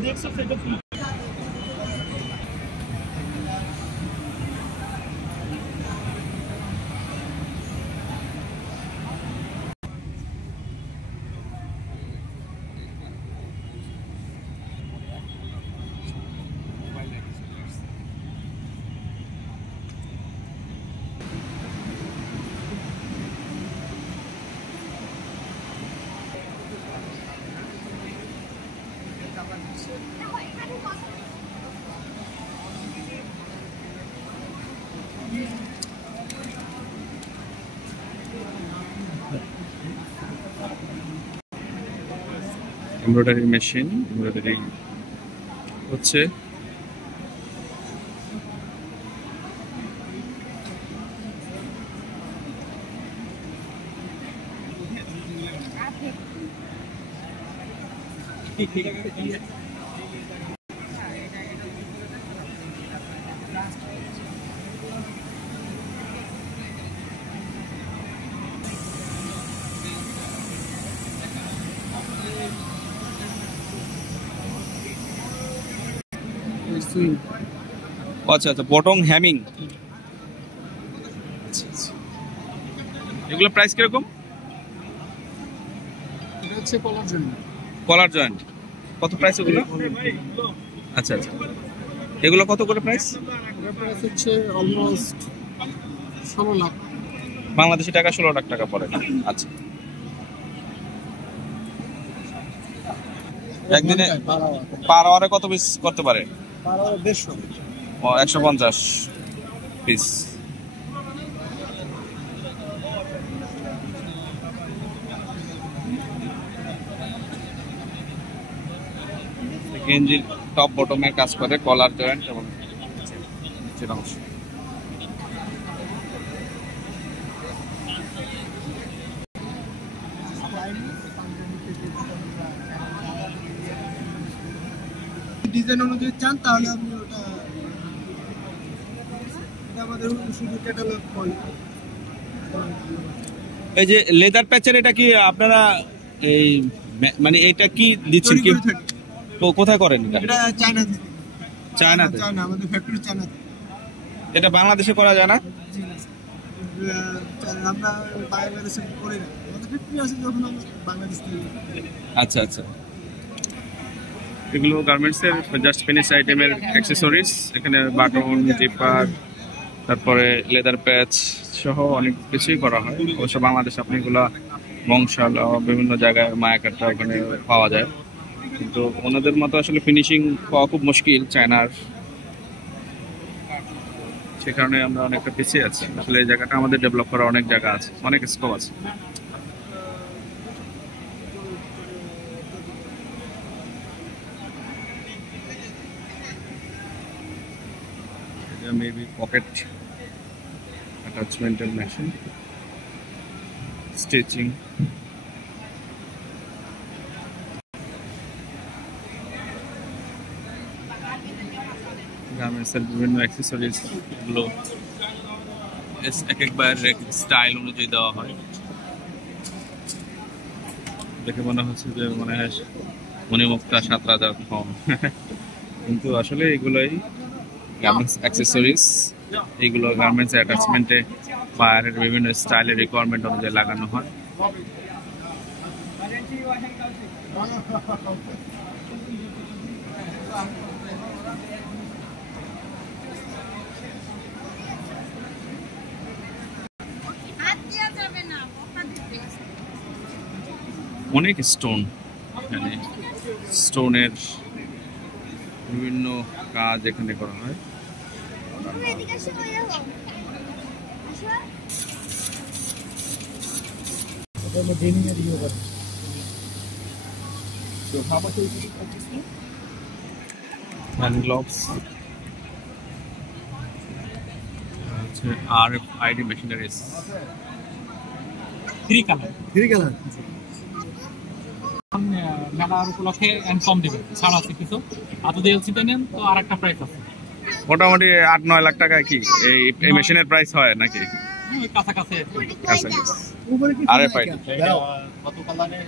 देख सकते हो এমব্রয়ডারি মেশিন এমব্রয়ডারি হচ্ছে আচ্ছা আচ্ছা বটং হ্যামিং এগুলো প্রাইস কিরকম? এটা হচ্ছে কলার জয়েন্ট কত প্রাইস এগুলো? আচ্ছা আচ্ছা এগুলো কত করে প্রাইস? এর প্রাইস হচ্ছে অলমোস্ট 16 লাখ বাংলাদেশি টাকা 16 লাখ টাকা পড়ে। আচ্ছা একদিনে পার আওয়ারে কত পিস করতে পারে? পার আওয়ারে 150 ও 150 পিস। গেঞ্জির টপ বটমের কাজ করে কলার জয়েন্ট এবং নিচের অংশ। ডিজাইন অনুযায়ী চান তাহলে আপনি ওটা আমাদের শুধু ক্যাটালগ কল। এই যে লেদার প্যাচের এটা কি আপনারা এই মানে এটা কি দিচ্ছেন কি কোথায় করেন এটা? এটা চায়না থেকে। চায়নাতে? চায়না আমাদের ফ্যাক্টরি চায়নাতে। এটা বাংলাদেশে করা যায় না? জি না আমরা বাংলাদেশে করি না, আমাদের ফ্যাক্টরি আছে যখন আমরা বাংলাদেশ থেকে। আচ্ছা আচ্ছা এগুলো গার্মেন্টস এর জাস্ট ফিনিশ আইটেমের অ্যাকসেসরিজ। এখানে বাটন জিপার তারপরে লেদার প্যাচ সহ অনেক কিছুই করা হয়। অবশ্য বাংলাদেশে আপনি এগুলো বংশাল বিভিন্ন জায়গায় মায়াকাটা ওখানে পাওয়া যায়, কিন্তু ওনাদের মতো আসলে ফিনিশিং পাওয়া খুব মুশকিল চায়নার। সে কারণে আমরা অনেকটা পিছিয়ে আছি। আসলে এই জায়গাটা আমাদের ডেভেলপ করার অনেক জায়গা আছে, অনেক স্কোপ আছে। Maybe pocket attachment and machine stitching garments এর বিভিন্ন অ্যাকসেসরিজ গুলো এক একবার স্টাইল অনুযায়ী দেওয়া হয়। দেখে মনে হচ্ছে যে মনে হয় মণিমুক্তা 7,000 কম, কিন্তু আসলে এগুলোই গার্মেন্টস অ্যাক্সেসরিজ। এইগুলো গার্মেন্টস অ্যাটাচমেন্টে বায়ারের বিভিন্ন স্টাইলের রিকোয়ারমেন্ট অনুযায়ী লাগানো হয়। অনেক স্টোন, এখানে স্টোনের বিভিন্ন কাজ এখানে করা হয়। Hand gloves, RFID machineries, 3 colour. মেলার উপলক্ষে কম দেবে, ছাড় আছে কিছু। আর যদি এলসিতে নেন তো আর একটা প্রাইস আছে। মোটামুটি 8-9 লাখ টাকা কি এই মেশিনের প্রাইস হয় নাকি? কাছাকাছি। RFID কত কালারে